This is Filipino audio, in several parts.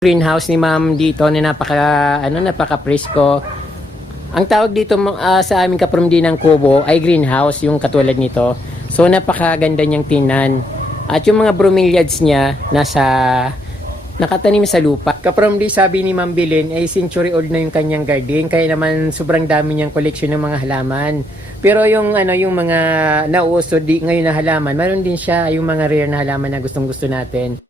Greenhouse ni ma'am dito na napaka-presko. Ang tawag dito sa aming kapromdi ng kubo ay greenhouse, yung katulad nito. So napakaganda niyang tingnan. At yung mga bromeliads niya nakatanim sa lupa. Kapromdi, sabi ni Ma'am Bilin ay century old na yung kanyang garden, kaya naman sobrang dami niyang collection ng mga halaman. Pero yung mga nauuso ngayon na halaman, meron din siya yung mga rare na halaman na gustong-gusto natin.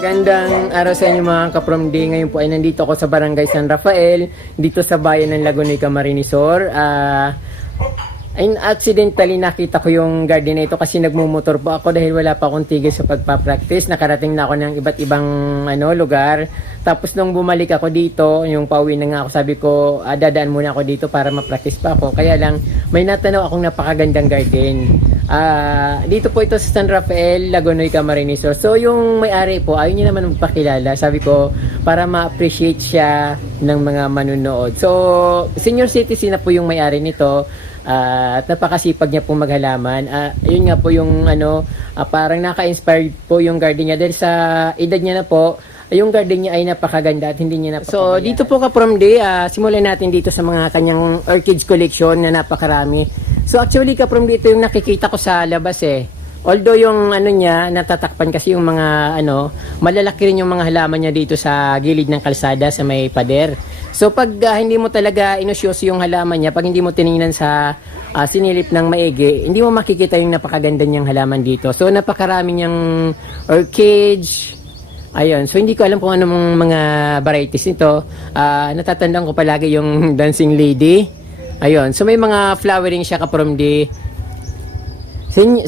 Gandang araw sa inyo mga kapromdi. Ngayon po ay nandito ako sa Barangay San Rafael, dito sa bayan ng Lagonoy, Camarines Sur. Accidentally nakita ko yung garden na ito kasi nagmumotor po ako dahil wala pa akong tigil sa pagpa-practice. Nakarating na ako ng iba't ibang lugar. Tapos nung bumalik ako dito, yung pauwi na nga ako, sabi ko dadaan muna ako dito para ma-practice pa ako. Kaya lang may natanaw akong napakagandang garden. Dito po ito sa San Rafael, Lagonoy, Camarines Sur. So yung may-ari po, ayaw niya naman magpakilala. Sabi ko, para ma-appreciate siya ng mga manunood. So, senior citizen na po yung may-ari nito. At napakasipag niya po maghalaman. Yun nga po yung parang naka-inspired po yung garden niya. Dahil sa edad niya na po, yung garden niya ay napakaganda at hindi niya So, dito po kapromdi, simulan natin dito sa mga kanyang orchids collection na napakarami. So actually kapromdi, ito yung nakikita ko sa labas eh. Although yung niya natatakpan kasi yung mga malalaki rin yung mga halaman niya dito sa gilid ng kalsada sa may pader. So pag hindi mo talaga inusyos yung halaman niya, pag hindi mo tiningnan sa sinilip ng maigi, hindi mo makikita yung napakaganda niyang halaman dito. So napakarami niyang orchids. Ayun, so hindi ko alam kung anong mga varieties nito. Natatandaan ko palagi yung dancing lady. Ayun, so may mga flowering siya kapromdi.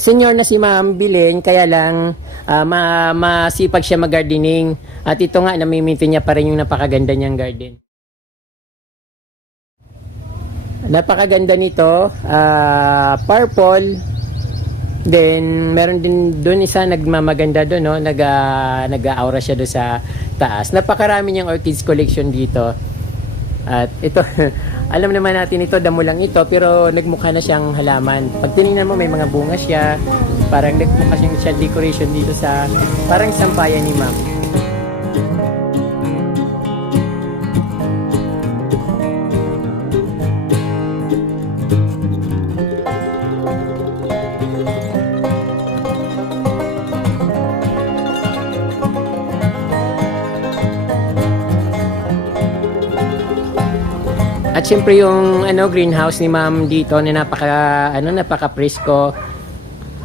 Senior na si Ma'am Bilin, kaya lang masipag siya mag-gardening. At ito nga, nami-maintain niya pa rin yung napakaganda niyang garden. Napakaganda nito, purple. Then meron din doon isa nagmamaganda doon, no? Nag-aura siya doon sa taas. Napakarami niyang orchids collection dito. At ito, alam naman natin ito, damo lang ito, pero nagmukha na siyang halaman. Pag tinignan mo, may mga bunga siya. Parang nagmukha siyang decoration dito sa parang sampayan ni Ma'am. At syempre yung greenhouse ni Ma'am dito na napaka-presko.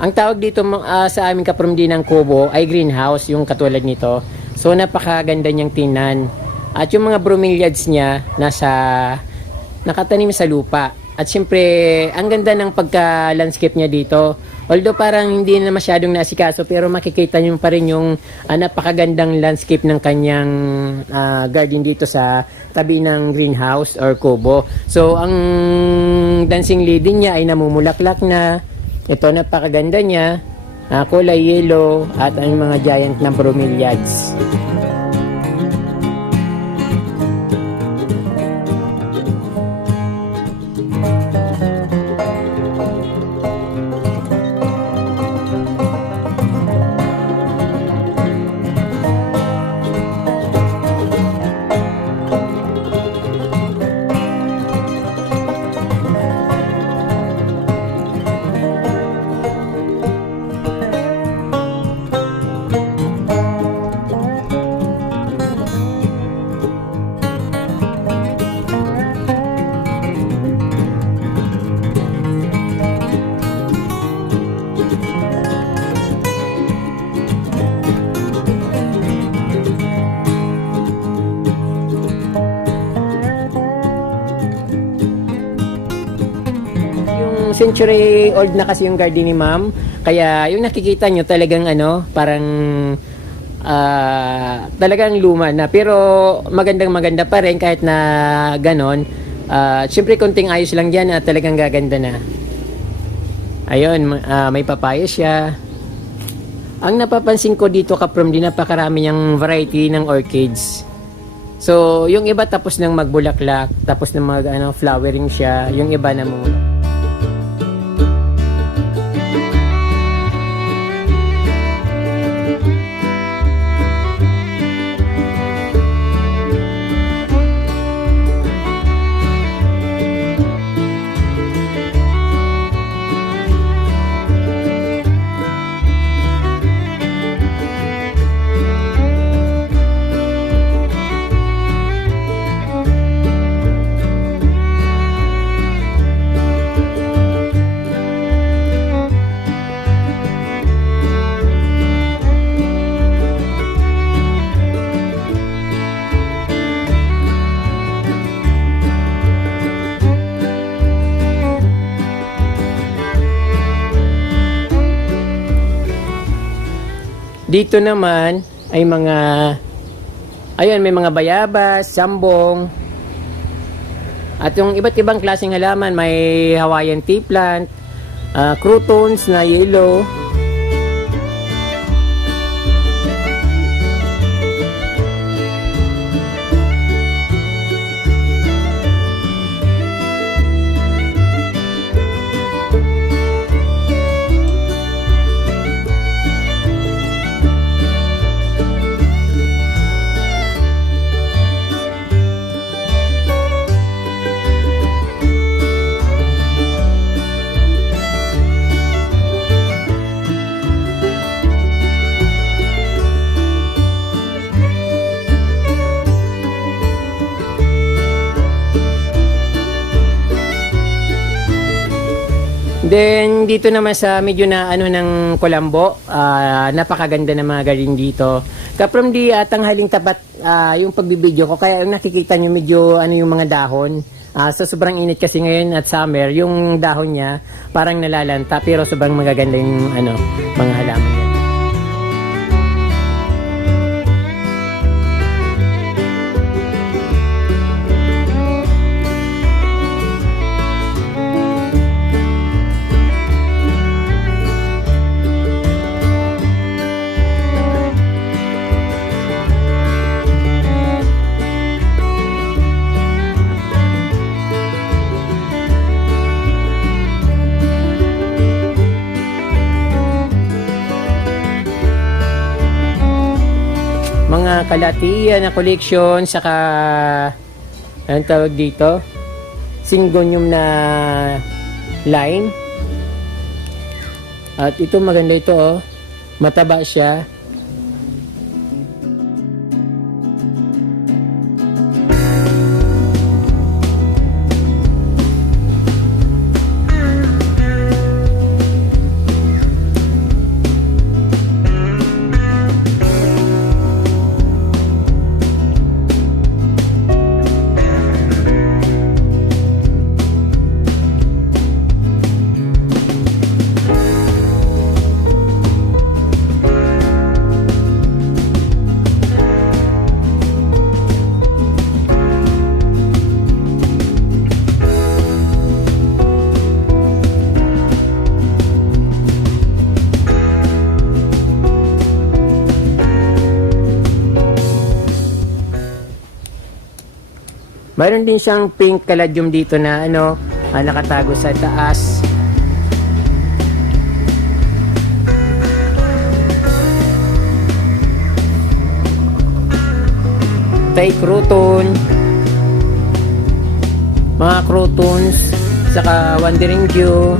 Ang tawag dito sa aming kapromdi ng kubo ay greenhouse, yung katulad nito. So napakaganda niyang tingnan. At yung mga bromeliads niya nakatanim sa lupa. At syempre, ang ganda ng pagka-landscape niya dito. Although parang hindi na masyadong naasikaso, pero makikita niyo pa rin yung napakagandang landscape ng kanyang garden dito sa tabi ng greenhouse or kubo. So, ang dancing lady niya ay namumulaklak na. Ito, napakaganda niya. Kulay yellow at ang mga giant na bromeliads. Century old na kasi yung garden ni Ma'am. Kaya yung nakikita nyo talagang parang talagang luma na. Pero maganda pa rin kahit na ganon. Siyempre konting ayos lang dyan at talagang gaganda na. Ayun, may papaya siya. Ang napapansin ko dito kaprom di napakarami niyang variety ng orchids. So, yung iba tapos nang magbulaklak, tapos nang flowering siya, yung iba namumula. Dito naman ay may mga bayabas, sambong, at yung iba't ibang klaseng halaman. May Hawaiian tea plant, croutons na yellow. Then, dito naman sa medyo na ng Colombo, napakaganda ng mga garden dito. Kaprom di tanghaling tapat yung pagbibideo ko, kaya yung nakikita nyo medyo yung mga dahon. So, sobrang init kasi ngayon at summer, yung dahon niya parang nalalanta, pero sobrang magaganda yung mga halaman niya. Mga kalatiya na collection, saka anong tawag dito, syngonium na line. At ito maganda ito, mataba siya. Mayroon din siyang pink caladium dito na nakatago sa taas. Thai crouton, mga croutons, saka wandering dew.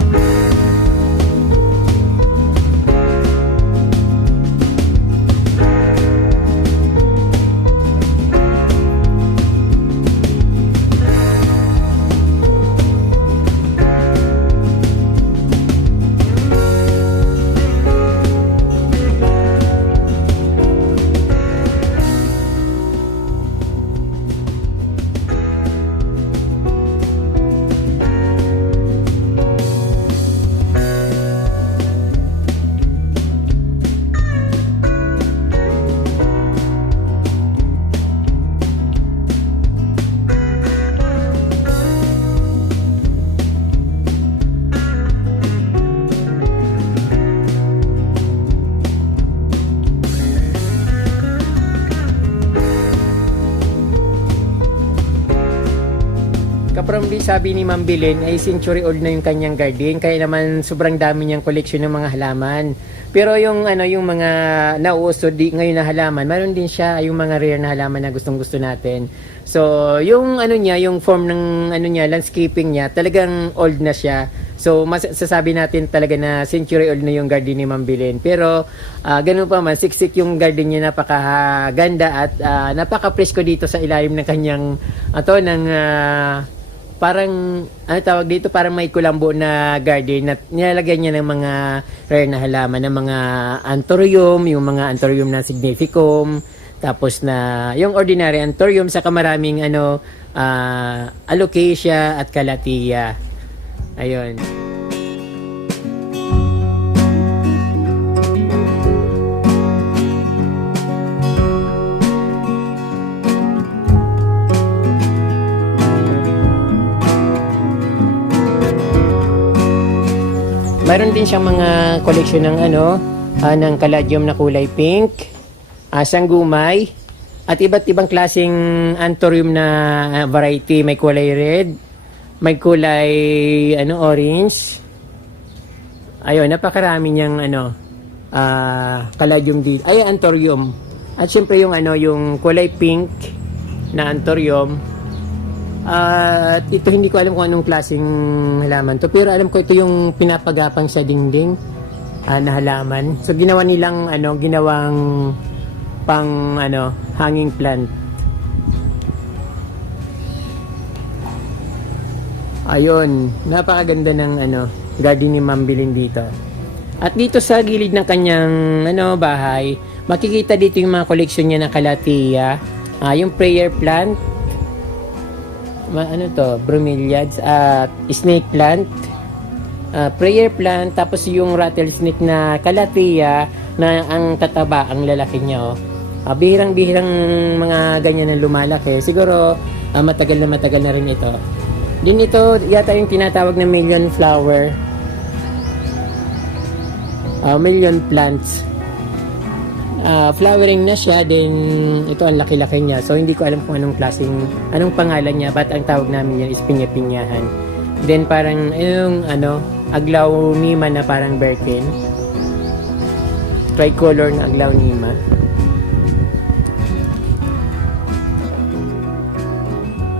probably sabi ni Ma'am Belen ay century old na yung kanyang garden, kaya naman sobrang dami niyang collection ng mga halaman. Pero yung yung mga nauuso ngayon na halaman, meron din siya yung mga rare na halaman na gustong-gusto natin. So, yung niya, yung form ng niya, landscaping niya, talagang old na siya. So, masasabi natin talaga na century old na yung garden ni Ma'am Belen. Pero, ganun pa man, siksik yung garden niya, napakaganda at napaka-presko dito sa ilalim ng kanyang, parang, tawag dito, parang may kulambo na garden na nilalagyan niya ng mga rare na halaman, ng mga anthurium, yung mga anthurium na significum, tapos na yung ordinary anthurium, saka maraming alocasia at calathea. Ayun. Mayroon din siyang mga collection ng ng caladium na kulay pink, sanggumay, at iba't ibang klaseng anthurium na variety. May kulay red, may kulay orange. Ayun, napakarami niyang caladium dito. Ay, anthurium. At syempre yung yung kulay pink na anthurium. At ito hindi ko alam kung anong klaseng halaman to, pero alam ko ito yung pinapagapang sa dingding na halaman. So ginawa nilang ginawang pang hanging plant. Ayun, napakaganda ng garden ni Ma'am Belen dito. At dito sa gilid ng kanyang bahay, makikita dito yung mga collection niya ng calathea, yung prayer plant, bromeliads, at snake plant, prayer plant, tapos yung rattlesnake na calathea na ang tataba, ang lalaki niya. Bihirang-bihirang mga ganyan na lumalaki. Siguro matagal na rin ito. Din ito yata yung tinatawag na million flower, million plants. Flowering na siya, din ito ang laki-laki niya. So hindi ko alam kung anong pangalan niya, but ang tawag namin yan is pinya-pinyahan. Then parang yung aglaonema na parang Birkin. Tricolor na aglaonema.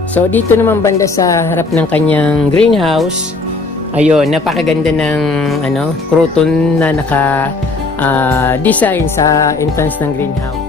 So dito naman banda sa harap ng kanyang greenhouse, ayun, napakaganda ng crouton na naka design sa entrance ng greenhouse.